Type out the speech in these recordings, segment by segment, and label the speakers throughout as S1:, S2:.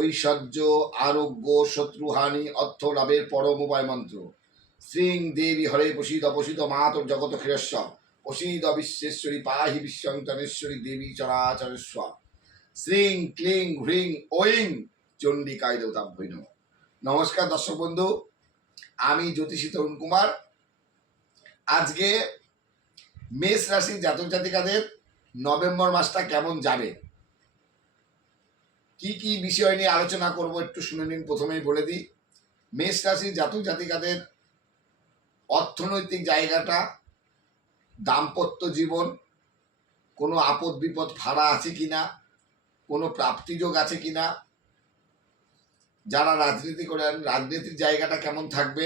S1: ঐশ্বর্য আরোগ্য, শত্রুহানি, অর্থ লাভের পরম উপায় মন্ত্র। শ্রীং দেবী হরে প্রসিদ প্রসিদ মাতর জগত ক্ষীরস্ব। প্রসিদ বিশ্বেশ্বরী পাহি বিশ্বন্তনেশ্বরী দেবী চরাচরেশ্ব শ্রীং ক্লিং হ্রিং ওইং চণ্ডিকায় দেবতাভ্যই নম নমস্কার দর্শক বন্ধু, আমি জ্যোতিষী তরুণ কুমার। আজকে মেষ রাশির জাতক জাতিকাদের নভেম্বর মাসটা কেমন যাবে? কি কি বিষয় নিয়ে আলোচনা করব একটু শুনে নিন, প্রথমেই বলে দিই। মেষ রাশির জাতক জাতিকাদের অর্থনৈতিক জায়গাটা, দাম্পত্য জীবন, কোনো আপদ বিপদ ভাড়া আছে কি না কোনো প্রাপ্তিযোগ আছে কি না যারা রাজনীতি করেন, রাজনীতির জায়গাটা কেমন থাকবে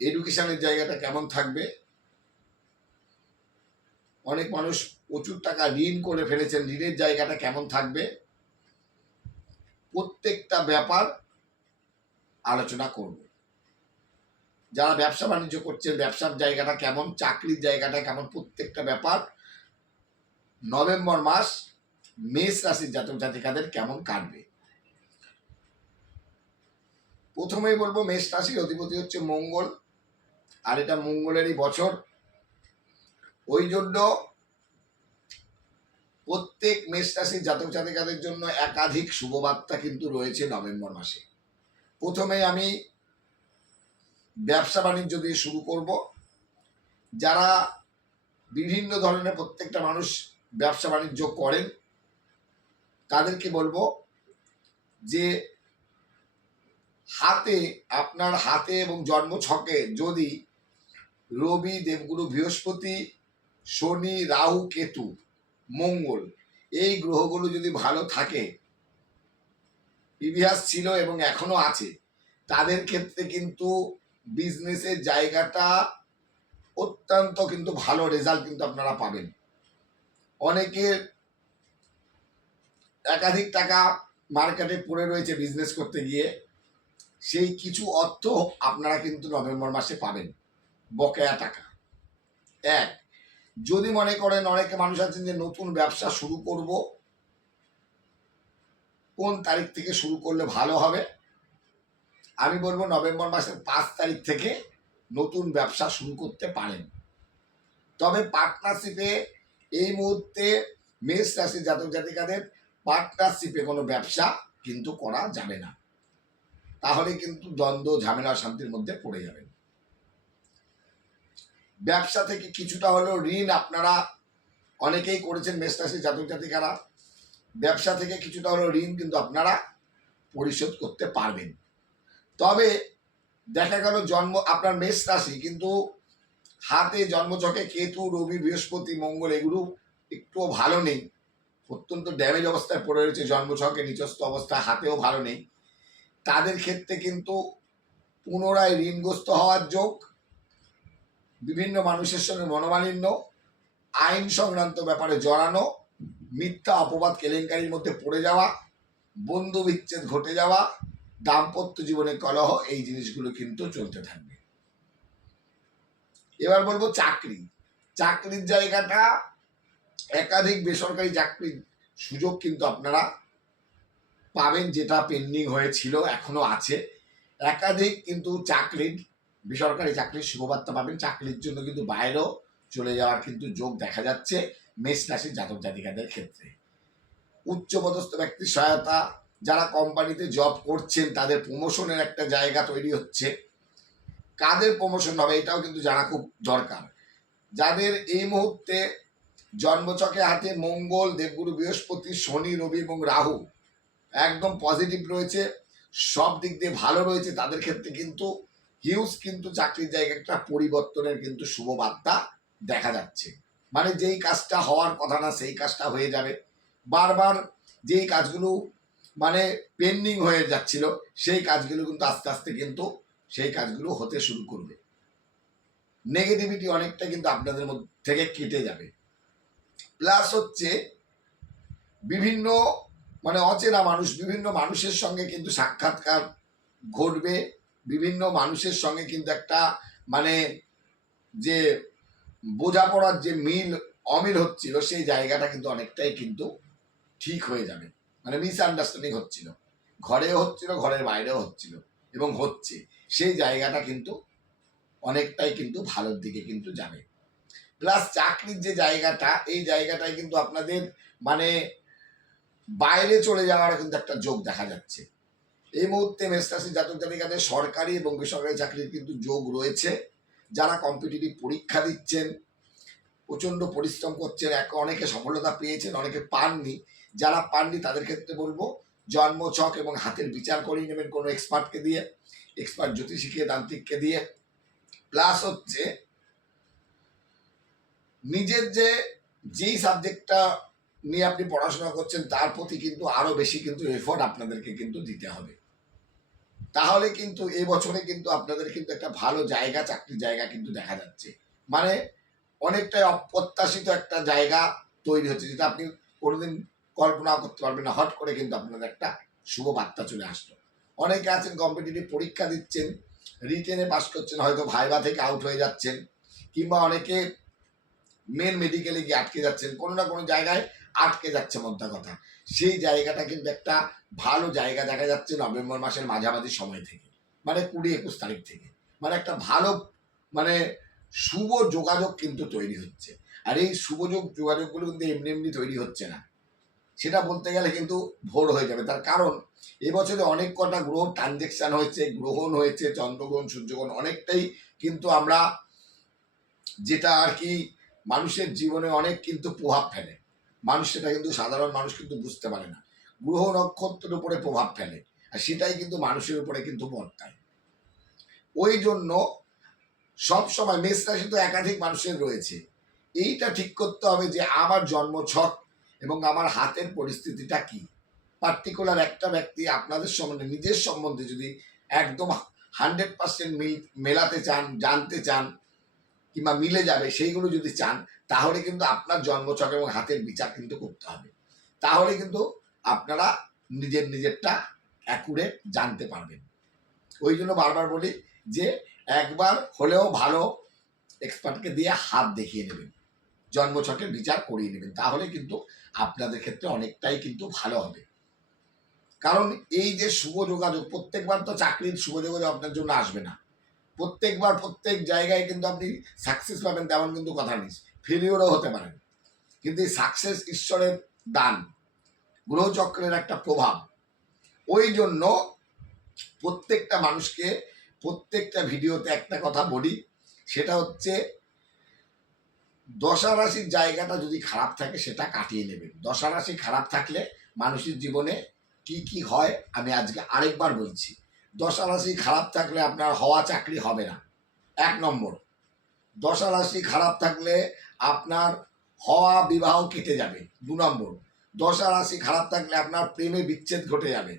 S1: এডুকেশনের জায়গাটা কেমন থাকবে, অনেক মানুষ প্রচুর টাকা ঋণ করে ফেলেছেন। ঋণের জায়গাটা কেমন থাকবে? প্রত্যেকটা ব্যাপার আলোচনা করব। যারা ব্যবসা বাণিজ্য করছেন, ব্যবসার জায়গাটা কেমন, চাকরির জায়গাটা কেমন, প্রত্যেকটা ব্যাপার নভেম্বর মাস মেষ রাশির জাতক জাতিকাদের কেমন কাটবে? প্রথমেই বলব, মেষ রাশির অধিপতি হচ্ছে মঙ্গল, আর এটা মঙ্গলেরই বছর। ওই জন্য প্রত্যেক মেষ রাশির জাতক জাতিকাদের জন্য একাধিক শুভবার্তা কিন্তু রয়েছে নভেম্বর মাসে। প্রথমে আমি ব্যবসা বাণিজ্য দিয়ে শুরু করব। যারা বিভিন্ন ধরনের প্রত্যেকটা মানুষ ব্যবসা বাণিজ্য করেন, তাদেরকে বলব যে হাতে, আপনার হাতে এবং জন্ম ছকে যদি রবি, দেবগুরু, বৃহস্পতি, শনি, রাহু, কেতু মঙ্গল। এই গ্রহগুলো যদি ভালো থাকে প্রিভিয়াস ছিল এবং এখনও আছে, তাদের ক্ষেত্রে কিন্তু বিজনেসের জায়গাটা অত্যন্ত কিন্তু ভালো রেজাল্ট কিন্তু আপনারা পাবেন। অনেকের একাধিক টাকা মার্কেটে পড়ে রয়েছে বিজনেস করতে গিয়ে, সেই কিছু অর্থ আপনারা কিন্তু নভেম্বর মাসে পাবেন, বকেয়া টাকা। এক যদি মনে করেন অনেকে মানুষ আছেন যে নতুন ব্যবসা শুরু করব, কোন তারিখ থেকে শুরু করলে ভালো হবে? আমি বলব নভেম্বর মাসের পাঁচ তারিখ থেকে নতুন ব্যবসা শুরু করতে পারেন। তবে পার্টনারশিপে এই মুহূর্তে মেষ রাশির জাতক জাতিকাদের পার্টনারশিপে কোনো ব্যবসা কিন্তু করা যাবে না। তাহলে কিন্তু দ্বন্দ্ব, ঝামেলা শান্তির মধ্যে পড়ে যাবেন। ব্যবসা থেকে কিছুটা হলেও ঋণ আপনারা অনেকেই করেছেন মেষ রাশির জাতক জাতিকারা। ব্যবসা থেকে কিছুটা হলেও ঋণ কিন্তু আপনারা পরিশোধ করতে পারবেন। তবে দেখা গেল জন্ম, আপনার মেষ রাশি কিন্তু হাতে জন্মচকে কেতু, রবি, বৃহস্পতি, মঙ্গল এগুলো একটুও ভালো নেই। অত্যন্ত ড্যামেজ অবস্থায় পড়ে রয়েছে জন্মছকে নিচস্থ অবস্থায় হাতেও ভালো নেই। তাদের ক্ষেত্রে কিন্তু পুনরায় ঋণগ্রস্ত হওয়ার যোগ বিভিন্ন মানুষের সঙ্গে মনোমালিন্য, আইন সংক্রান্ত ব্যাপারে জড়ানো, মিথ্যা অপবাদ কেলেঙ্কারির মধ্যে পড়ে যাওয়া, বন্ধু বিচ্ছেদ ঘটে যাওয়া, দাম্পত্য জীবনে কলহ, এই জিনিসগুলো কিন্তু চলতে থাকবে। এবার বলব চাকরি। চাকরির জায়গাটা একাধিক বেসরকারি চাকরির সুযোগ কিন্তু আপনারা পাবেন, যেটা পেন্ডিং হয়েছিল, এখনও আছে। একাধিক কিন্তু চাকরির বেসরকারি চাকরির শুভবার্তা পাবেন। চাকরির জন্য কিন্তু বাইরেও চলে যাওয়ার কিন্তু যোগ দেখা যাচ্ছে মেষ রাশির জাতক জাতিকাদের ক্ষেত্রে। উচ্চপদস্থ ব্যক্তির সহায়তা, যারা কোম্পানিতে জব করছেন, তাদের প্রমোশনের একটা জায়গা তৈরি হচ্ছে। কাদের প্রমোশন হবে এটাও কিন্তু জানা খুব দরকার। যাদের এই মুহূর্তে জন্মচকে হাতে মঙ্গল, দেবগুরু, বৃহস্পতি, শনি, রবি এবং রাহু একদম পজিটিভ রয়েছে, সব দিক দিয়ে ভালো রয়েছে, তাদের ক্ষেত্রে কিন্তু হিউজ কিন্তু চাকরির জায়গাটা পরিবর্তনের কিন্তু শুভ বার্তা দেখা যাচ্ছে। মানে যেই কাজটা হওয়ার কথা না, সেই কাজটা হয়ে যাবে। বারবার যেই কাজগুলো মানে পেন্ডিং হয়ে যাচ্ছিল, সেই কাজগুলো কিন্তু আস্তে আস্তে কিন্তু সেই কাজগুলো হতে শুরু করবে। নেগেটিভিটি অনেকটা কিন্তু আপনাদের মধ্যে থেকে কেটে যাবে। প্লাস হচ্ছে বিভিন্ন মানে অচেনা মানুষ, বিভিন্ন মানুষের সঙ্গে কিন্তু সাক্ষাৎকার ঘটবে। বিভিন্ন মানুষের সঙ্গে কিন্তু একটা মানে যে বোঝাপড়ার যে মিল অমিল হচ্ছিল, সেই জায়গাটা কিন্তু অনেকটাই কিন্তু ঠিক হয়ে যাবে। মানে মিসআন্ডারস্ট্যান্ডিং হচ্ছিল। ঘরেও হচ্ছিল, ঘরের বাইরেও হচ্ছিল এবং হচ্ছে। সেই জায়গাটা কিন্তু অনেকটাই কিন্তু ভালোর দিকে কিন্তু যাবে। প্লাস চাকরির যে জায়গাটা, এই জায়গাটায় কিন্তু আপনাদের মানে বাইরে চলে যাওয়ার কিন্তু একটা যোগ দেখা যাচ্ছে। এই মুহূর্তে মেসরাশি জাতক জাতিকাদের সরকারি এবং বেসরকারি চাকরির কিন্তু যোগ রয়েছে। যারা কম্পিটিটিভ পরীক্ষা দিচ্ছেন, প্রচণ্ড পরিশ্রম করছেন, এক অনেকে সফলতা পেয়েছেন, অনেকে পাননি। যারা পাননি তাদের ক্ষেত্রে বলব জন্মছক এবং হাতের বিচার করিয়ে নেবেন কোনো এক্সপার্টকে দিয়ে এক্সপার্ট জ্যোতিষীকে, তান্ত্রিককে দিয়ে। প্লাস হচ্ছে, নিজের যে, যেই সাবজেক্টটা নিয়ে আপনি পড়াশোনা করছেন, তার প্রতি কিন্তু আরও বেশি কিন্তু এফোর্ট আপনাদেরকে কিন্তু দিতে হবে। তাহলে কিন্তু এই বছরে কিন্তু আপনাদের কিন্তু একটা ভালো জায়গা, চাকরির জায়গা কিন্তু দেখা যাচ্ছে। মানে অনেকটাই অপ্রত্যাশিত একটা জায়গা তৈরি হচ্ছে, যেটা আপনি কোনোদিন কল্পনা করতে পারবেন না, হট করে কিন্তু আপনাদের একটা শুভ বার্তা চলে আসলো। অনেকে আছেন কম্পিটিটিভ পরীক্ষা দিচ্ছেন রিটেনে পাস করছেন, হয়তো ভাইবা থেকে আউট হয়ে যাচ্ছেন, কিংবা অনেকে মেন মেডিকেলে গিয়ে আটকে যাচ্ছেন, কোনো না কোনো জায়গায় আটকে যাচ্ছে মধ্যা কথা। সেই জায়গাটা কিন্তু একটা ভালো জায়গা দেখা যাচ্ছে নভেম্বর মাসের মাঝামাঝি সময় থেকে মানে কুড়ি একুশ তারিখ থেকে। মানে একটা ভালো মানে শুভ যোগাযোগ কিন্তু তৈরি হচ্ছে। আর এই শুভযোগ যোগাযোগগুলো কিন্তু এমনি এমনি তৈরি হচ্ছে না। সেটা বলতে গেলে কিন্তু ভোর হয়ে যাবে। তার কারণ এবছরে অনেক কটা গ্রহ ট্রানজেকশন হয়েছে, গ্রহণ হয়েছে, চন্দ্রগ্রহণ, সূর্যগ্রহণ, অনেকটাই কিন্তু আমরা যেটা আর কি মানুষের জীবনে অনেক কিন্তু প্রভাব ফেলে। মানুষ সেটা কিন্তু সাধারণ মানুষ কিন্তু বুঝতে পারে না। গ্রহ নক্ষত্রের উপরে প্রভাব ফেলে, আর সেটাই কিন্তু মানুষের উপরে কিন্তু বর্তায়। ওই জন্য সব সময় মেষ রাশি তো একাধিক মানুষের রয়েছে। এইটা ঠিক করতে হবে যে আমার জন্ম ছক এবং আমার হাতের পরিস্থিতিটা কি। পার্টিকুলার একটা ব্যক্তি আপনাদের সম্বন্ধে, নিজের সম্বন্ধে যদি একদম হান্ড্রেড পার্সেন্ট মিল মেলাতে চান, জানতে চান কিংবা মিলে যাবে, সেইগুলো যদি চান, তাহলে কিন্তু আপনার জন্মছক এবং হাতের বিচার কিন্তু করতে হবে। তাহলে কিন্তু আপনারা নিজের নিজেরটা অ্যাকুরেট জানতে পারবেন। ওই জন্য বারবার বলি যে, একবার হলেও ভালো এক্সপার্টকে দিয়ে হাত দেখিয়ে নেবেন। জন্মছকের বিচার করিয়ে নেবেন, তাহলে কিন্তু আপনাদের ক্ষেত্রে অনেকটাই কিন্তু ভালো হবে। কারণ এই যে শুভ যোগাযোগ, প্রত্যেকবার তো চাকরির শুভ যোগাযোগ আপনার জন্য আসবে না। প্রত্যেকবার প্রত্যেক জায়গায় কিন্তু আপনি সাকসেস পাবেন তেমন কিন্তু কথা নেই। ফেলিওরও হতে পারেন কিন্তু এই সাকসেস ঈশ্বরের দান, গ্রহচক্রের একটা প্রভাব। ওই জন্য প্রত্যেকটা মানুষকে প্রত্যেকটা ভিডিওতে একটা কথা বলি, সেটা হচ্ছে দশা রাশির জায়গাটা যদি খারাপ থাকে সেটা কাটিয়ে নেবেন। দশা রাশি খারাপ থাকলে মানুষের জীবনে কি কি হয় আমি আজকে আরেকবার বলছি। দশা রাশি খারাপ থাকলে আপনার হওয়া চাকরি হবে না। এক নম্বর দশা রাশি খারাপ থাকলে আপনার হওয়া বিবাহ কেটে যাবে। দু নম্বর দশা রাশি খারাপ থাকলে আপনার প্রেমে বিচ্ছেদ ঘটে যাবে।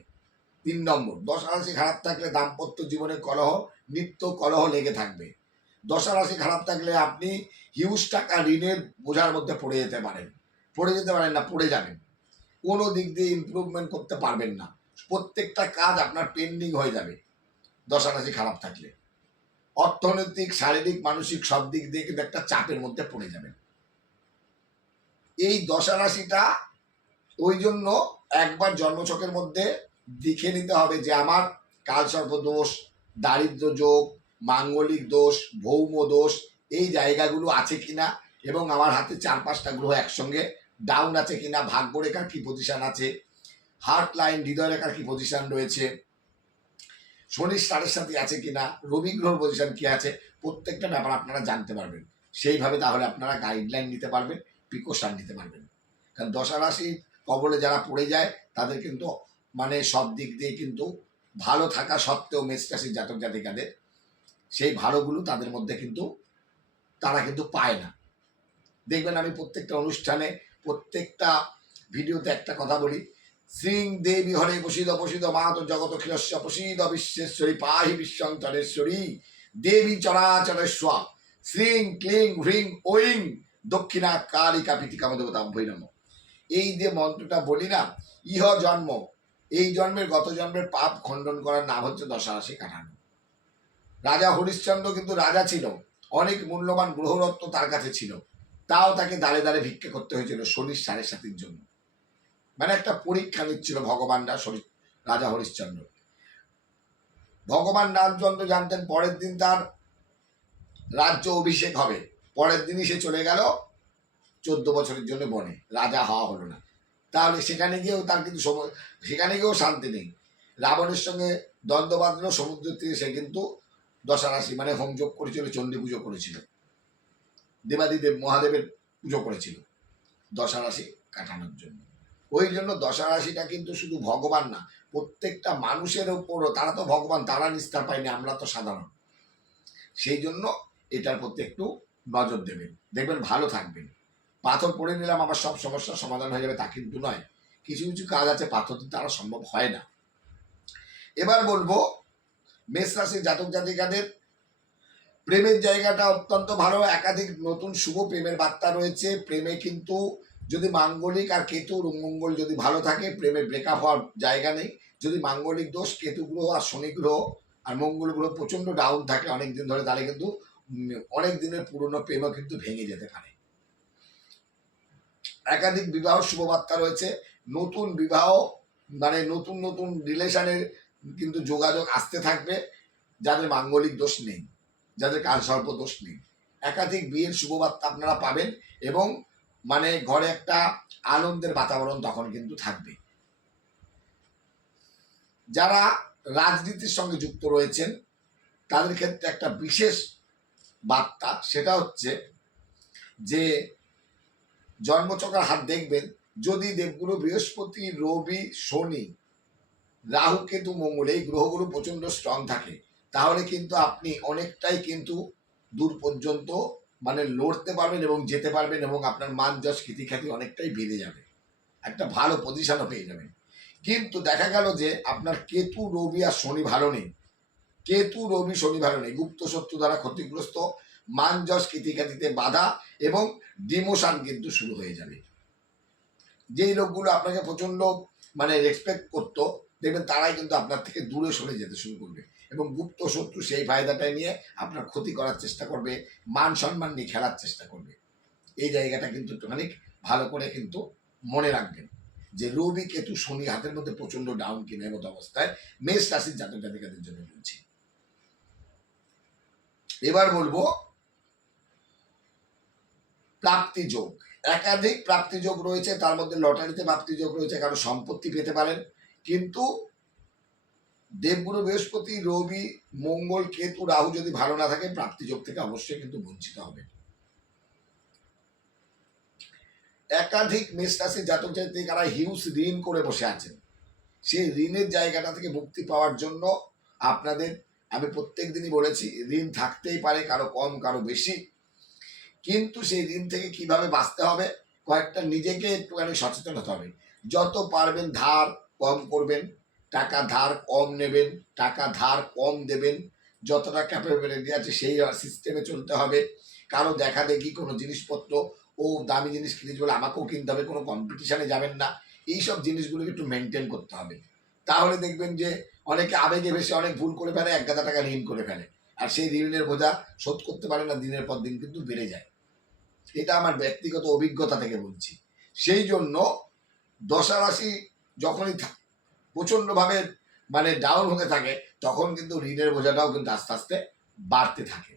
S1: তিন নম্বর দশা রাশি খারাপ থাকলে দাম্পত্য জীবনে কলহ, নিত্য কলহ লেগে থাকবে। দশা রাশি খারাপ থাকলে আপনি হিউজ টাকা ঋণের বোঝার মধ্যে পড়ে যেতে পারেন। পড়ে যেতে পারেন না, পড়ে যাবেন। কোনো দিক দিয়ে ইমপ্রুভমেন্ট করতে পারবেন না। প্রত্যেকটা কাজ আপনার পেন্ডিং হয়ে যাবে। দশা রাশি খারাপ থাকলে। অর্থনৈতিক, শারীরিক, মানসিক সব দিক দিয়ে কিন্তু একটা চাপের মধ্যে পড়ে যাবেন। এই দশা রাশিটা ওই জন্য একবার জন্মছকের মধ্যে দেখে নিতে হবে যে আমার কালসর্প দোষ, দারিদ্র যোগ, মাঙ্গলিক দোষ, ভৌম দোষ এই জায়গাগুলো আছে কিনা এবং আমার হাতে চার পাঁচটা গ্রহ একসঙ্গে ডাউন আছে কিনা, ভাগ্য রেখার কি পজিশন আছে হার্ট লাইন হৃদয় রেখার কি পজিশন রয়েছে? শনির স্টারের সাথে আছে কিনা? রবি গ্রহর পজিশন কি আছে? প্রত্যেকটা ব্যাপার আপনারা জানতে পারবেন। সেইভাবে তাহলে আপনারা গাইডলাইন নিতে পারবেন প্রিকশন নিতে পারবেন। কারণ দশা রাশির কবলে যারা পড়ে যায়, তাদের কিন্তু মানে সব দিক দিয়ে কিন্তু ভালো থাকা সত্ত্বেও মেষ রাশির জাতক জাতিকাদের, সেই ভালোগুলো তাদের মধ্যে কিন্তু তারা কিন্তু পায় না। দেখবেন আমি প্রত্যেকটা অনুষ্ঠানে, প্রত্যেকটা ভিডিওতে একটা কথা বলি শ্রীং দেবী হরে বসিদ বসিদ মাত জগত ক্ষীরস্য প্রসিদ বিশ্বেশ্বরী পাহি বিশ্বন্তরেশ্বরী। দেবী চরাচরেশ্বর শ্রীং ক্লিং হ্রিং ওইং, দক্ষিণা কালিকা পিতিকাম দেবতা ভৈরম এই যে মন্ত্রটা বলি না, ইহ জন্ম, এই জন্মের গত জন্মের পাপ খণ্ডন করার নাম হচ্ছে দশারাশি কাটানো রাজা হরিশ্চন্দ্র কিন্তু রাজা ছিল, অনেক মূল্যবান গ্রহরত্ন তার কাছে ছিল, তাও তাকে দাঁড়ে দাঁড়ে ভিক্ষা করতে হয়েছিল শনির সাড়ে সাতির জন্য। মানে একটা পরীক্ষা নিচ্ছিল ভগবানরা শরী- রাজা হরিশ্চন্দ্র। ভগবান রামচন্দ্র জানতেন পরের দিন তার রাজ্য অভিষেক হবে। পরের দিনই সে চলে গেল চোদ্দ বছরের জন্য বনে। রাজা হওয়া হলো না। তাহলে সেখানে গিয়েও তার কিন্তু সেখানে গিয়েও শান্তি নেই। রাবণের সঙ্গে দ্বন্দ্ব বাঁধলো সমুদ্রের তীরে সে কিন্তু দশারাশি মানে হোমযোগ করেছিল, চণ্ডী পুজো করেছিল। দেবাদিদেব মহাদেবের পুজো করেছিল দশারাশি কাটানোর জন্য। ওই জন্য দশারাশিটা কিন্তু শুধু ভগবান না, প্রত্যেকটা মানুষের উপরও তারা তো ভগবান, তারা নিস্তার পায়নি, আমরা তো সাধারণ। সেই জন্য এটার প্রতি একটু নজর দেবেন। দেখবেন ভালো থাকবেন। পাথর পড়ে নিলাম, আমার সব সমস্যার সমাধান হয়ে যাবে তা কিন্তু নয়। কিছু কিছু কাজ আছে, পাথর তারা সম্ভব হয় না। এবার বলব, মেষ রাশির জাতক জাতিকাদের প্রেমের জায়গাটা অত্যন্ত ভালো। একাধিক নতুন শুভ প্রেমের বার্তা রয়েছে। প্রেমে কিন্তু যদি মাঙ্গলিক আর কেতুর মঙ্গল যদি ভালো থাকে, প্রেমে ব্রেকআপ হওয়ার জায়গা নেই। যদি মাঙ্গলিক দোষ, কেতু গ্রহ আর শনি গ্রহ আর মঙ্গল গ্রহ প্রচণ্ড ডাউন থাকে অনেক দিন ধরে, তাহলে কিন্তু অনেক দিনের পুরনো প্রেমও কিন্তু ভেঙে যেতে পারে। একাধিক বিবাহ শুভবার্তা রয়েছে। নতুন বিবাহ মানে নতুন নতুন রিলেশনের কিন্তু যোগাযোগ আসতে থাকবে। যাদের মাঙ্গলিক দোষ নেই, যাদের কাল সর্প দোষ নেই। একাধিক বিয়ের শুভবার্তা আপনারা পাবেন এবং মানে ঘরে একটা আনন্দের বাতাবরণ তখন কিন্তু থাকবে। যারা রাজনীতির সঙ্গে যুক্ত রয়েছেন, তাদের ক্ষেত্রে একটা বিশেষ বার্তা সেটা হচ্ছে যে, জন্মচক্রের হাত দেখবেন, যদি দেবগুরু বৃহস্পতি, রবি, শনি, রাহু, কেতু, মঙ্গল এই গ্রহগুলো প্রচণ্ড স্ট্রং থাকে, তাহলে কিন্তু আপনি অনেকটাই কিন্তু দূর পর্যন্ত মানে লড়তে পারবেন এবং যেতে পারবেন এবং আপনার মান, যশ খ্যাতি খ্যাতি অনেকটাই বেড়ে যাবে। একটা ভালো পজিশনও পেয়ে যাবেন। কিন্তু দেখা গেল যে আপনার কেতু, রবি আর শনি ভালো নেই। কেতু, রবি, শনি ভালো নেই। গুপ্ত শত্রু দ্বারা ক্ষতিগ্রস্ত। মান, যশ খ্যাতি খ্যাতিতে বাধা এবং ডিমোশন কিন্তু শুরু হয়ে যাবে। যেই লোকগুলো আপনাকে প্রচণ্ড মানে রেসপেক্ট করতো দেখবেন তারাই কিন্তু আপনার থেকে দূরে সরে যেতে শুরু করবে এবং গুপ্ত শত্রু সেই ফায়দাটাই নিয়ে আপনার ক্ষতি করার চেষ্টা করবে, মান সম্মান নিয়ে খেলার চেষ্টা করবে। এই জায়গাটা কিন্তু একটুখানি ভালো করে কিন্তু মনে রাখবেন যে রবি, কেতু, শনি হাতের মধ্যে প্রচণ্ড ডাউন কিনের মতো অবস্থায় মেষ রাশির জাতক জাতিকাদের জন্য বলছি এবার বলব প্রাপ্তি যোগ। একাধিক প্রাপ্তি যোগ রয়েছে, তার মধ্যে লটারিতে প্রাপ্তি যোগ রয়েছে, কারও সম্পত্তি পেতে পারেন। কিন্তু দেবগুরু বৃহস্পতি, রবি, মঙ্গল, কেতু, রাহু যদি ভালো না থাকে, প্রাপ্তি যোগ থেকে অবশ্যই কিন্তু বঞ্চিত হবে। একাধিক মেষ রাশির জাতক জাতিকারা হিউজ ঋণ করে বসে আছেন। সেই ঋণের জায়গাটা থেকে মুক্তি পাওয়ার জন্য আপনাদের, আমি প্রত্যেক দিনই বলেছি, ঋণ থাকতেই পারে, কারও কম, কারও বেশি। কিন্তু সেই ঋণ থেকে কীভাবে বাঁচতে হবে, কয়েকটা নিজেকে একটুখানি সচেতন হতে হবে। যত পারবেন ধার কম করবেন, টাকা ধার কম নেবেন, টাকা ধার কম দেবেন, যতটা ক্যাপাবিলিটি আছে সেই সিস্টেমে চলতে হবে। কারও দেখা দেখি কোনো জিনিসপত্র, ও দামি জিনিস কিনেছে বলে আমাকেও কিনতে হবে, কোনো কম্পিটিশানে যাবেন না। এই সব জিনিসগুলোকে একটু মেনটেন করতে হবে। তাহলে দেখবেন যে অনেকে আবেগে বেশি অনেক ভুল করে ফেলে, এক গাদা টাকা ঋণ করে ফেলে। আর সেই ঋণের বোঝা শোধ করতে পারে না, দিনের পর দিন কিন্তু বেড়ে যায়। এটা আমার ব্যক্তিগত অভিজ্ঞতা থেকে বলছি। সেই জন্য দশা রাশি যখনই প্রচণ্ডভাবে মানে ডাউন হতে থাকে, তখন কিন্তু ঋণের বোঝাটাও কিন্তু আস্তে আস্তে বাড়তে থাকে।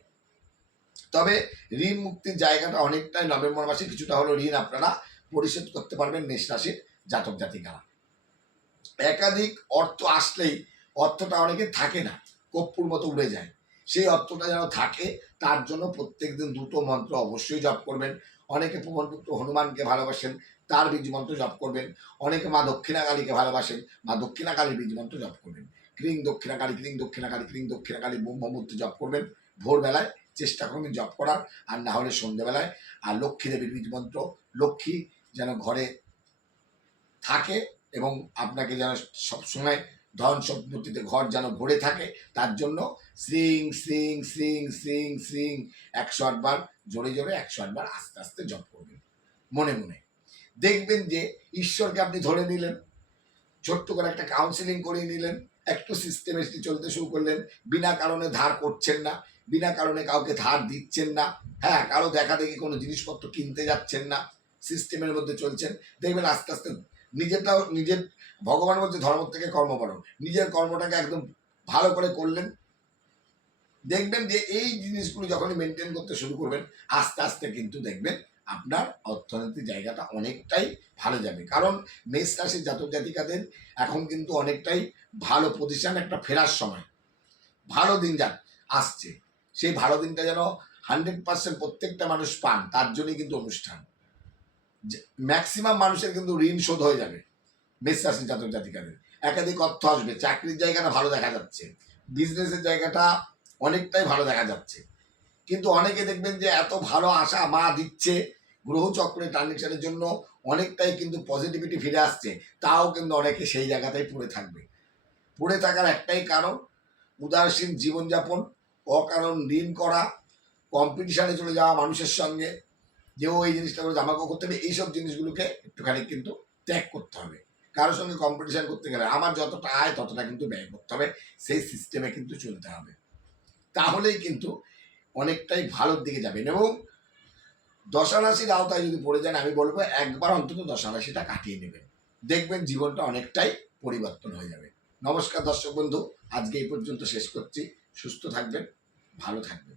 S1: তবে ঋণ মুক্তির জায়গাটা অনেকটাই নভেম্বর মাসে কিছুটা হলো ঋণ আপনারা পরিশোধ করতে পারবেন মেষ রাশির জাতক জাতিকারা। একাধিক অর্থ আসলেই অর্থটা অনেকে থাকে না, কপ্পুর মতো উড়ে যায়। সেই অর্থটা যেন থাকে, তার জন্য প্রত্যেকদিন দুটো মন্ত্র অবশ্যই জপ করবেন। অনেকে প্রবণপুত্র হনুমানকে ভালোবাসেন তার বীজ মন্ত্র জপ করবেন। অনেকে মা দক্ষিণাকালীকে ভালোবাসেন, মা দক্ষিণাকালীর বীজ মন্ত্র জপ করবেন। ক্রিং দক্ষিণাকালী ক্রিং দক্ষিণাকালী ক্রিং দক্ষিণাকালী ব্রহ্মমূর্তি জপ করবেন। ভোরবেলায় চেষ্টা করবেন জপ করার, আর না হলে সন্ধ্যেবেলায় আর লক্ষ্মী দেবীর বীজ মন্ত্র, লক্ষ্মী যেন ঘরে থাকে এবং আপনাকে যেন সবসময় ধন সম্পত্তিতে ঘর যেন ভরে থাকে, তার জন্য শ্রিং শ্রিং শ্রিং শ্রিং শ্রিং একশো আটবার জোরে জোরে একশো আটবার আস্তে আস্তে জপ করবেন। মনে মনে। দেখবেন যে ঈশ্বরকে আপনি ধরে নিলেন, ছোট্ট করে একটা কাউন্সিলিং করিয়ে নিলেন, একটু সিস্টেমেটিক চলতে শুরু করলেন, বিনা কারণে ধার করছেন না, বিনা কারণে কাউকে ধার দিচ্ছেন না হ্যাঁ কারও দেখা দেখি কোনো জিনিসপত্র কিনতে যাচ্ছেন না সিস্টেমের মধ্যে চলছেন, দেখবেন আস্তে আস্তে নিজেরটাও, নিজের ভগবান বলছে ধর্ম থেকে কর্ম করো নিজের কর্মটাকে একদম ভালো করে করলেন, দেখবেন যে এই জিনিসগুলো যখনই মেনটেন করতে শুরু করবেন, আস্তে আস্তে কিন্তু দেখবেন আপনার অর্থনৈতিক জায়গাটা অনেকটাই ভালো যাবে। কারণ মেষ রাশির জাতক জাতিকাদের এখন কিন্তু অনেকটাই ভালো প্রতিষ্ঠান একটা ফেরার সময়। ভালো দিন যাক আসছে। সেই ভালো দিনটা যেন হান্ড্রেড পার্সেন্ট প্রত্যেকটা মানুষ পান, তার জন্যই কিন্তু অনুষ্ঠান। ম্যাক্সিমাম মানুষের কিন্তু ঋণ শোধ হয়ে যাবে মেষ রাশির জাতক জাতিকাদের। একাধিক অর্থ আসবে, চাকরির জায়গাটা ভালো দেখা যাচ্ছে। বিজনেসের জায়গাটা অনেকটাই ভালো দেখা যাচ্ছে। কিন্তু অনেকে দেখবেন যে এত ভালো আশা মা দিচ্ছে গ্রহচক্রের ট্রানজেকশনের জন্য, অনেকটাই কিন্তু পজিটিভিটি ফিরে আসছে। তাও কিন্তু অনেকে সেই জায়গাতেই পড়ে থাকবে। পড়ে থাকার একটাই কারণ, উদাসীন জীবনযাপন, অকারণ ঋণ করা কম্পিটিশনে চলে যাওয়া মানুষের সঙ্গে, যে এই জিনিসটা করে করতে হবে, এইসব জিনিসগুলোকে একটুখানি কিন্তু ত্যাগ করতে হবে। কারোর সঙ্গে কম্পিটিশন করতে গেলে আমার যতটা আয় ততটা কিন্তু ব্যয় করতে হবে, সেই সিস্টেমে কিন্তু চলতে হবে। তাহলেই কিন্তু অনেকটাই ভালোর দিকে যাবেন এবং দশারাশির আওতায় যদি পড়ে যান, আমি বলব একবার অন্তত দশারাশিটা কাটিয়ে নেবেন। দেখবেন জীবনটা অনেকটাই পরিবর্তন হয়ে যাবে। নমস্কার দর্শক বন্ধু, আজকে এই পর্যন্ত শেষ করছি। সুস্থ থাকবেন, ভালো থাকবেন।